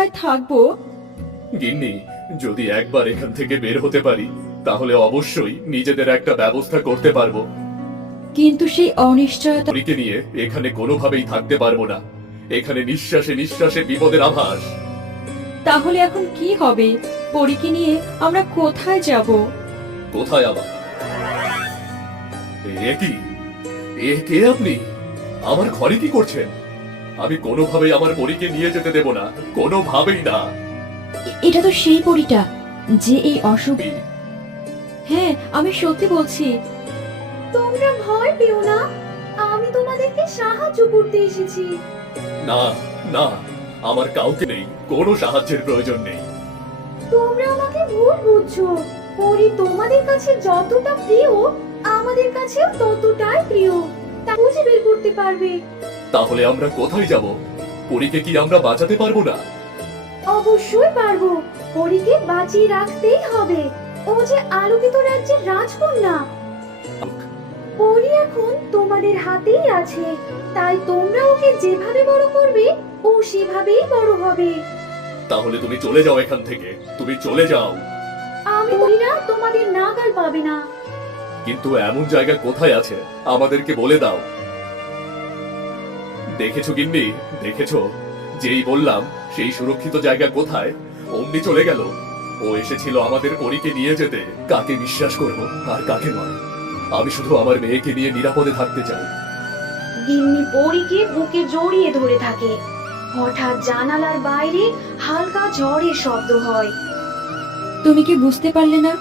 কোথায় থাকব? গিন্নি যদি একবার এখান থেকে বের হতে পারি তাহলে অবশ্যই নিজেদের একটা ব্যবস্থা করতে পারব। কিন্তু সেই অনিশ্চয়তা পরীকে নিয়ে এখানে কোনোভাবেই থাকতে পারব না। এখানে নিঃশ্বাসে নিঃশ্বাসে বিপদের আভাস। তাহলে এখন কি হবে? পরীকে নিয়ে আমরা কোথায় যাব? কোথায় আবার? এ কি? এ কে আপনি? আমার ঘরে কি করছেন? আমি কোনোভাবেই আমার পরীকে নিয়ে যেতে দেব না কোনোভাবেই না। এটা তো সেই পরীটা যে এই অশুভ। হ্যাঁ আমি সত্যি বলছি। তোমরা ভয় পেও না আমি তোমাদেরকে সাহায্য করতে এসেছি। না না আমার কাউকে নেই কোনো সাহায্যের প্রয়োজন নেই। তোমরা আমাকে ভুল বুঝছ। পরি তোমাদের কাছে যতটা প্রিয় আমাদের কাছেও ততটাই প্রিয়। তা বুঝে বের করতে পারবে। তাহলে আমরা কোথায় যাব? পরীকে কি আমরা বাঁচাতে পারব না? অবশ্যই পারব। পরীকে বাঁচিয়ে রাখতেই হবে। ও যে আলোকিত রাজ্যের রাজকন্যা। পরি এখন তোমাদের হাতেই আছে। তাই তোমরা ওকে যেভাবে বড় করবে ও সেভাবেই বড় হবে। তাহলে তুমি চলে যাও এখান থেকে। তুমি চলে যাও। আমি পরিরা তোমাদের নাগাল পাবে না। কিন্তু এমন জায়গা কোথায় আছে? আমাদেরকে বলে দাও। দেখেছ গিন্নি? দেখেছ? যেই বললাম সেই সুরক্ষিত জায়গা কোথায়? অমনি চলে গেল। ও এসেছিল আমাদের পরীকে নিয়ে যেতে। কাকে বিশ্বাস করব আর কাকে নয়। আমি শুধু আমার মেয়েকে নিয়ে নিরাপদে থাকতে চাই। গিন্নি পরীকে বুকে জড়িয়ে ধরে থাকে। হঠাৎ জানালার বাইরে হালকা ঝড়ের শব্দ হয়। তুমি কি বুঝতে পারলে না?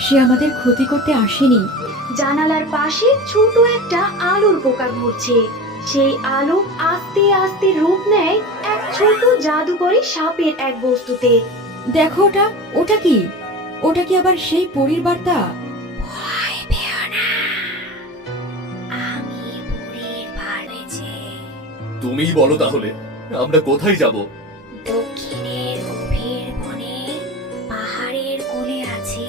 সে আমাদের ক্ষতি করতে আসেনি। জানালার পাশে ছোট একটা আলোর পোকা ঘুরছে। সেই আলো আস্তে আস্তে রূপ নেয় এক ছোট জাদুকরী সাপের এক বস্তুতে। দেখো ওটা ওটা কি? ওটা কি আবার সেই পরীর বার্তা? ভয় পেও না। আমি বুড়ির ভাড়েছে তুমিই বলো তাহলে আমরা কোথায় যাব? দক্ষিণের গভীর বনে পাহাড়ের কোলে আছে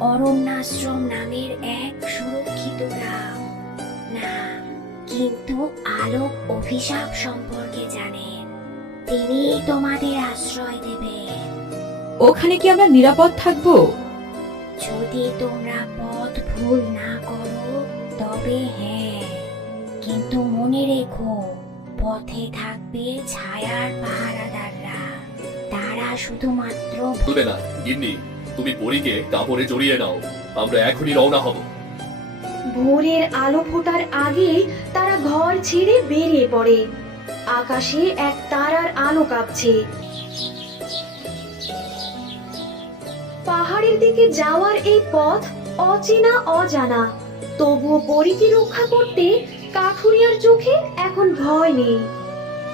অরণ্যাশ্রম নামের এক সুরক্ষিত গ্রাম। না কিন্তু আলোক অভিশাপ সম্পর্কে জানেন তিনিই তোমাদের আশ্রয় দেবেন ওখানে কি আমরা নিরাপদ থাকব? যদি তোমরা পথ ভুল না করো তবে হ্যাঁ। কিন্তু মনে রেখো পথে থাকবে ছায়ার পাহারাদাররা। তারা শুধুমাত্র বলবে না গিন্নি তুমি পরীকে কাপড়ে জড়িয়ে নাও। আমরা এখনই রওনা হব। ভোরের আলো ফোটার আগে তারা ঘর ছেড়ে বেরিয়ে পড়ে। আকাশে এক তারার আলো কাঁপছে। পাহাড়ের দিকে যাওয়ার এই পথ অচেনা অজানা। তবুও পরীকে রক্ষা করতে কাঠুরিয়ার চোখে এখন ভয় নেই।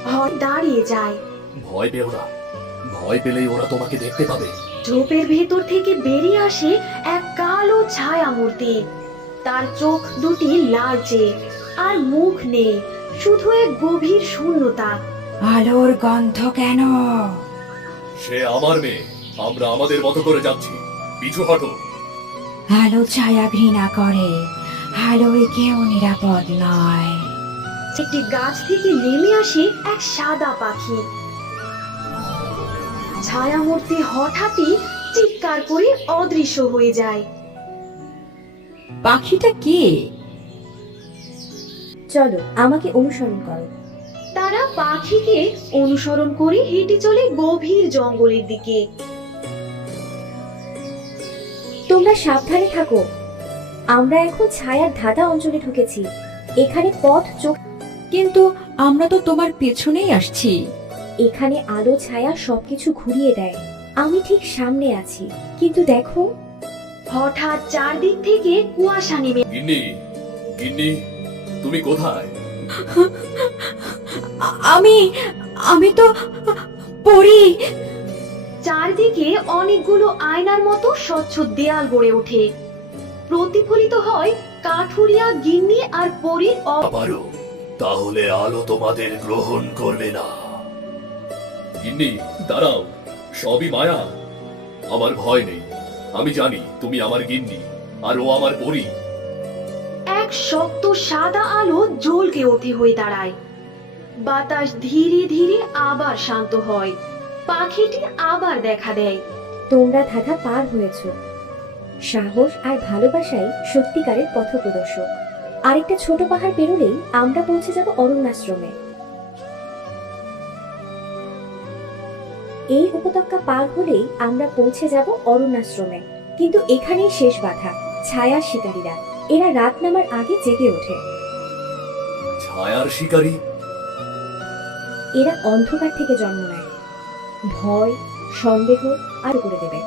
ভয় দাঁড়িয়ে যায়। ভয় পেও না। ভয় পেলেই ওরা তোমাকে দেখতে পাবে। ঝোপের ভেতর থেকে বেরিয়ে আসে এক কালো ছায়া মূর্তি তার চোখ দুটি লালচে আর মুখ নেই শুধু এক গভীর শূন্যতা। আলোর গন্ধ কেন? সে আমার মেয়ে আমরা আমাদের মতো করে যাচ্ছি। পিছু হটো। আলো ছায়া ঘৃণা করে আলোয় কেউ নিরাপদ নয়। একটি গাছ থেকে নেমে আসে এক সাদা পাখি। ছায়ামূর্তি হঠাৎই চিৎকার করে অদৃশ্য হয়ে যায়। পাখিটা কে? চলো আমাকে অনুসরণ করো। তারা পাখিকে অনুসরণ করে হেঁটে চলে গভীর জঙ্গলের দিকে। তোমরা সাবধানে থাকো। আমরা এখন ছায়ার ধাঁধা অঞ্চলে ঢুকেছি। এখানে পথ চোখ কিন্তু আমরা তো তোমার পেছনেই আসছি। এখানে আলো ছায়া সবকিছু ঘুরিয়ে দেয়। আমি ঠিক সামনে আছি। কিন্তু দেখো হঠাৎ চারদিক থেকে কুয়াশা নেমে গিন্নি গিন্নি তুমি কোথায়? আমি আমি তো পড়ি। চারদিকে অনেকগুলো আয়নার মতো স্বচ্ছ দেয়াল গড়ে ওঠে। প্রতিফলিত হয় কাঠুরিয়া গিন্নি আর পরীর অ- আবারও তাহলে আলো তোমাদের গ্রহণ করবে না। গিন্নি দাঁড়াও সবই মায়া। আমার ভয় নেই। আমি জানি তুমি আমার গিন্নি আর ও আমার পরী। এক শক্ত সাদা আলো জ্বলকে ওঠে হয়ে দাঁড়ায়। বাতাস ধীরে ধীরে আবার শান্ত হয়। পাখিটি আবার দেখা দেয়। তোমরা ধাঁধা পার হয়েছ। সাহস আর ভালোবাসাই সত্যিকারের পথপ্রদর্শক। আরেকটা ছোট পাহাড় পেরোলেই আমরা পৌঁছে যাব অরণ্যাশ্রমে। এই উপত্যকা পার হলেই আমরা পৌঁছে যাব অরণ্যাশ্রমে কিন্তু এখানেই শেষ বাধা ছায়া শিকারীরা। এরা রাত নামার আগে জেগে ওঠে। ছায়ার শিকারী? এরা অন্ধকার থেকে জন্ম নেয়। ভয় সন্দেহ আর করে দেবে।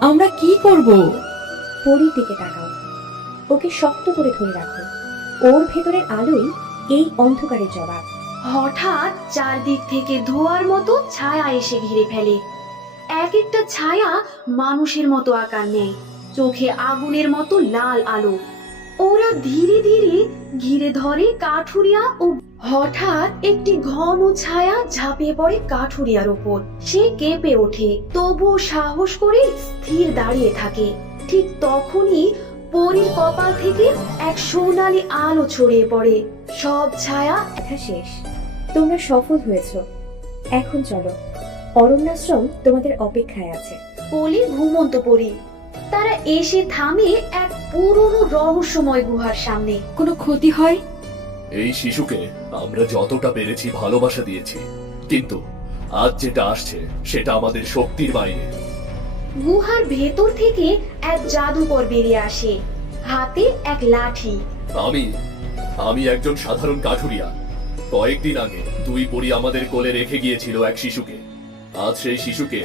আমরা কি করব? পরীর দিকে তাকাও। ওকে শক্ত করে ধরে রাখো। ওর ভেতরের আলোই এই অন্ধকারের জবাব। হঠাৎ চারদিক থেকে ধোয়ার মতো ছায়া এসে ঘিরে ফেলে। এক একটা ছায়া মানুষের মতো আকার নেয়। চোখে আগুনের মতো লাল আলো। ওরা ধীরে ধীরে ঘিরে ধরে কাঠুরিয়া ও হঠাৎ একটি ঘন ছায়া ঝাঁপিয়ে পড়ে কাঠুরিয়ার ওপর। সে কেঁপে ওঠে, তবুও সাহস করে স্থির দাঁড়িয়ে থাকে। ঠিক তখনই পরীর কপাল থেকে এক সোনালি আলো ছড়িয়ে পড়ে। সব ছায়া দেখা শেষ। তোমরা সফল হয়েছ। এখন চলো অরণ্যাশ্রম তোমাদের অপেক্ষায় আছে। পলি ঘুমন্ত পরি। তারা এসে থামে এক পুরনো রহস্যময় গুহার সামনে। কোনো ক্ষতি হয়? এই শিশুকে আমরা যতটা পেরেছি ভালোবাসা দিয়েছি। কিন্তু আজ যেটা আসছে সেটা আমাদের শক্তির বাইরে। গুহার ভেতর থেকে এক জাদুকর বেরিয়ে আসে। হাতে এক লাঠি। আমি আমি একজন সাধারণ কাঠুরিয়া। কয়েকদিন আগে দুই পরি আমাদের কোলে রেখে গিয়েছিল এক শিশুকে। আজ সেই শিশুকে